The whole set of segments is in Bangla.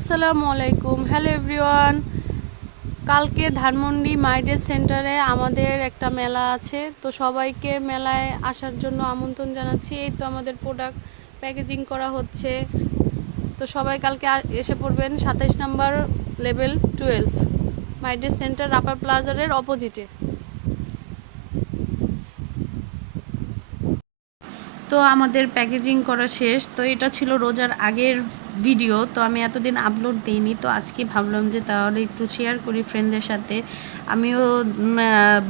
আসসালামু আলাইকুম। হ্যালো এভরিওয়ান কালকে ধানমন্ডি মাইডেস সেন্টারে আমাদের একটা মেলা আছে। তো সবাইকে মেলায় আসার জন্য আমন্ত্রণ জানাচ্ছি। এই তো আমাদের প্রোডাক্ট প্যাকেজিং করা হচ্ছে। তো সবাই কালকে এসে পড়বেন সাতাইশ নাম্বার লেভেল টুয়েলভ মাইডেস সেন্টার রাপার প্লাজারের অপোজিটে তো আমাদের প্যাকেজিং করা শেষ। তো এটা ছিল রোজার আগের ভিডিও তো আমি এতদিন আপলোড দিইনি, তো আজকে ভাবলাম যে তাহলে একটু শেয়ার করি ফ্রেন্ডদের সাথে। আমিও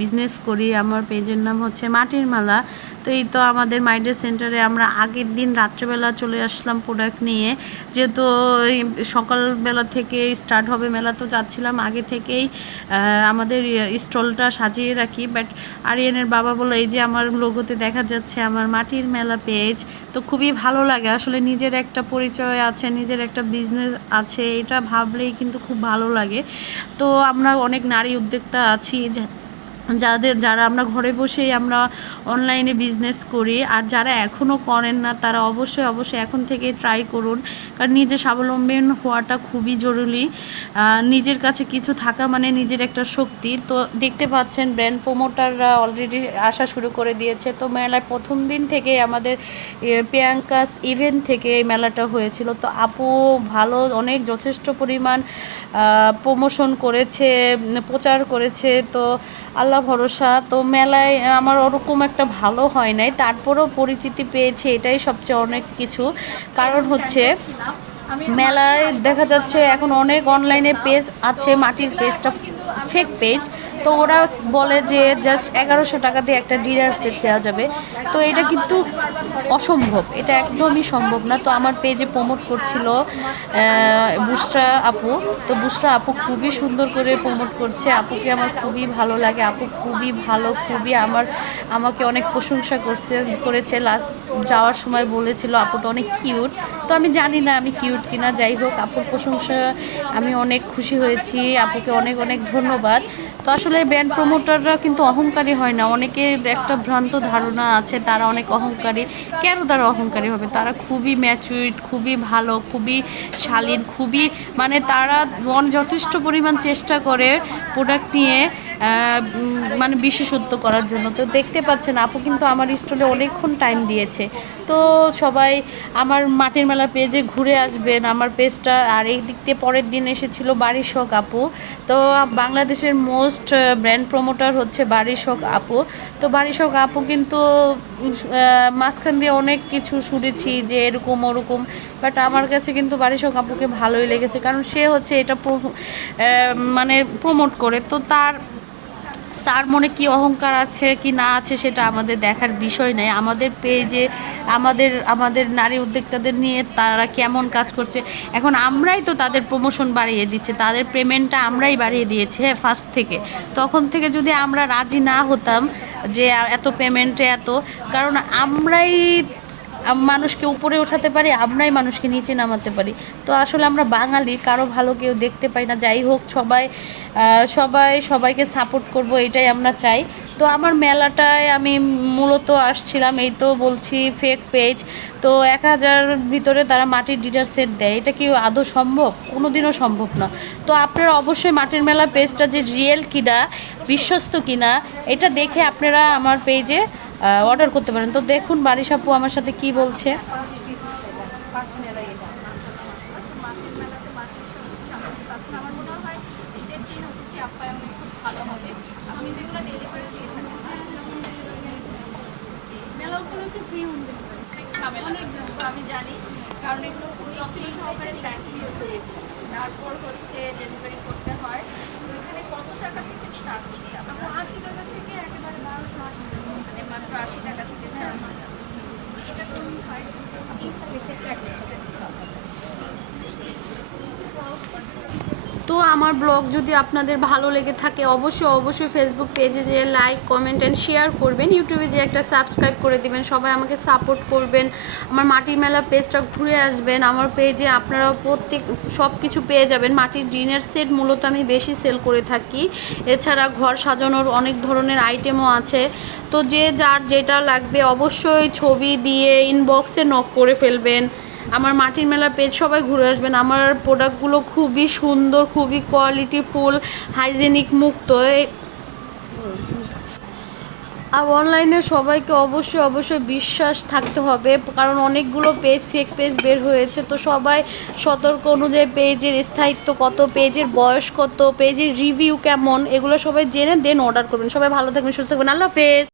বিজনেস করি, আমার পেজের নাম হচ্ছে মাটির মালা। তো এই তো আমাদের মাইডে সেন্টারে আমরা আগের দিন রাত্রেবেলা চলে আসলাম প্রোডাক্ট নিয়ে। যেহেতু সকালবেলা থেকে স্টার্ট হবে মেলা, তো যাচ্ছিলাম আগে থেকেই আমাদের স্টলটা সাজিয়ে রাখি। বাট আরিয়ানের বাবা বলে এই যে আমার লোগোতে দেখা যাচ্ছে আমার মাটির মেলা পেজ তো খুবই ভালো লাগে। আসলে নিজের একটা পরিচয় আছে নিজের একটা বিজনেস আছে, এটা ভাবলেই কিন্তু খুব ভালো লাগে। তো আমরা অনেক নারী উদ্যোক্তা আছি যাদের, যারা আমরা ঘরে বসেই আমরা অনলাইনে বিজনেস করি, আর যারা এখনও করেন না, তারা অবশ্যই অবশ্যই এখন থেকে ট্রাই করুন। কারণ নিজে স্বাবলম্বী হওয়াটা খুবই জরুরি। নিজের কাছে কিছু থাকা মানে নিজের একটা শক্তি। তো দেখতে পাচ্ছেন ব্র্যান্ড প্রমোটাররা অলরেডি আসা শুরু করে দিয়েছে। তো মেলায় প্রথম দিন থেকে আমাদের প্রিয়াঙ্কাস ইভেন্ট থেকে এই মেলাটা হয়েছিল। তো আপু ভালো, অনেক যথেষ্ট পরিমাণ প্রমোশন করেছে, প্রচার করেছে। তো আল্লাহ ভরসা। তো মেলায় আমার ওরকম একটা ভালো হয় নাই। তারপরেও পরিচিতি পেয়েছে, এটাই সবচেয়ে অনেক কিছু। কারণ হচ্ছে, মেলায় দেখা যাচ্ছে এখন অনেক অনলাইনে পেজ আছে, মাটির পেজটা ফেক পেজ তো ওরা বলে যে জাস্ট এগারোশো টাকা দিয়ে একটা ডিনার সেট দেওয়া যাবে। তো এটা কিন্তু অসম্ভব। এটা একদমই সম্ভব না। তো আমার পেজে প্রমোট করছিল বুসরা আপু। তো বুসরা আপু খুবই সুন্দর করে প্রমোট করছে। আপুকে আমার খুবই ভালো লাগে। আপু খুবই ভালো, খুবই আমার, আমাকে অনেক প্রশংসা করছে, করেছে। লাস্ট যাওয়ার সময় বলেছিল, আপুটা অনেক কিউট তো আমি জানি না আমি কিউট কিনা। যাই হোক, আপুর প্রশংসা আমি অনেক খুশি হয়েছি। আপুকে অনেক অনেক ধন্যবাদ। তো আসলে ব্র্যান্ড প্রমোটাররা কিন্তু অহংকারী হয় না। অনেকের একটা ভ্রান্ত ধারণা আছে, তারা অনেক অহংকারী। কেন তারা অহংকারী হবে? তারা খুবই ম্যাচুইড খুবই ভালো, খুবই শালীন, খুবই মানে তারা অন- যথেষ্ট পরিমাণ চেষ্টা করে প্রোডাক্ট নিয়ে মানে বিশেষত্ব করার জন্য। তো দেখতে পাচ্ছেন, আপু কিন্তু আমার স্টলে অনেকক্ষণ টাইম দিয়েছে। তো সবাই আমার মাটির মেলা পেজে ঘুরে আসবেন, আমার পেজটা আর এই দিক দিয়ে পরের দিন এসেছিল বাড়ির শখ আপু। তো বাংলাদেশের মোস্ট ব্র্যান্ড প্রমোটার হচ্ছে বারিশক আপু। তো বারিশক আপু কিন্তু মাঝখান দিয়ে অনেক কিছু শুনেছি যে এরকম ওরকম বাট আমার কাছে কিন্তু বারিশক আপুকে ভালোই লেগেছে, কারণ সে হচ্ছে এটা মানে প্রমোট করে। তো তার তার মনে কি অহংকার আছে, কি না আছে সেটা আমাদের দেখার বিষয় নয় আমাদের পেজে আমাদের আমাদের নারী উদ্যোক্তাদের নিয়ে তারা কেমন কাজ করছে। এখন আমরাই তো তাদের প্রমোশন বাড়িয়ে দিচ্ছে, তাদের পেমেন্টটা আমরাই বাড়িয়ে দিয়েছি হ্যাঁ ফার্স্ট থেকে। তখন থেকে যদি আমরা রাজি না হতাম যে এত পেমেন্টে এত, কারণ আমরাই আম- মানুষকে উপরে ওঠাতে পারি, আমরাই মানুষকে নিচে নামাতে পারি। তো আসলে আমরা বাঙালি, কারও ভালো কেউ দেখতে পাই না। যাই হোক, সবাই সবাই, সবাইকে সাপোর্ট করব, এটাই আমরা চাই। তো আমার মেলাটায় আমি মূলত আসছিলাম, এই তো বলছি ফেক পেজ তো এক হাজার ভিতরে তারা মাটির ডিটার সেট দেয়। এটা কি আদৌ সম্ভব? কোনোদিনও সম্ভব না। তো আপনারা অবশ্যই মাটির মেলা পেজটা যে রিয়েল কিনা, বিশ্বস্ত কিনা, এটা দেখে আপনারা আমার পেজে অর্ডার করতে পারেন। তো দেখুন বারিশ আপু আমার সাথে কি বলছে। আমি জানি কারণ এগুলো তারপর হচ্ছে ডেলিভারি করতে হয়। তো এখানে কত টাকা থেকে স্টার্ট হচ্ছে? আশি টাকা থেকে একেবারে বারোশো আশি টাকা মানে মাত্র আশি টাকা থেকে স্টার্ট হয়ে যাচ্ছে এটা কোন সাইজ এই সাইজেরটা এক্সট্রা দিতে হবে তো আমার ব্লগ যদি আপনাদের ভালো লেগে থাকে, অবশ্যই অবশ্যই ফেসবুক পেজে যে লাইক কমেন্ট অ্যান্ড শেয়ার করবেন। ইউটিউবে যে একটা সাবস্ক্রাইব করে দিবেন। সবাই আমাকে সাপোর্ট করবেন। আমার মাটির মেলা পেজটা ঘুরে আসবেন। আমার পেজে আপনারা প্রত্যেক সব কিছু পেয়ে যাবেন। মাটির ডিনার সেট মূলত আমি বেশি সেল করে থাকি। এছাড়া ঘর সাজানোর অনেক ধরনের আইটেমও আছে। তো যে যার যেটা লাগবে অবশ্যই ছবি দিয়ে ইনবক্সে নক করে ফেলবেন। আমার মাটির মেলা পেজ সবাই ঘুরে আসবেন। আমার প্রোডাক্টগুলো খুবই সুন্দর, খুবই কোয়ালিটিফুল হাইজেনিক মুক্ত। আর অনলাইনে সবাইকে অবশ্যই অবশ্যই বিশ্বাস থাকতে হবে, কারণ অনেকগুলো পেজ ফেক পেজ বের হয়েছে। তো সবাই সতর্ক অনুযায়ী পেজের স্থায়িত্ব কত পেজের বয়স কত পেজের রিভিউ কেমন, এগুলো সবাই জেনে দেন অর্ডার করবেন। সবাই ভালো থাকবেন, সুস্থ থাকবেন। আল্লাহ হাফেজ।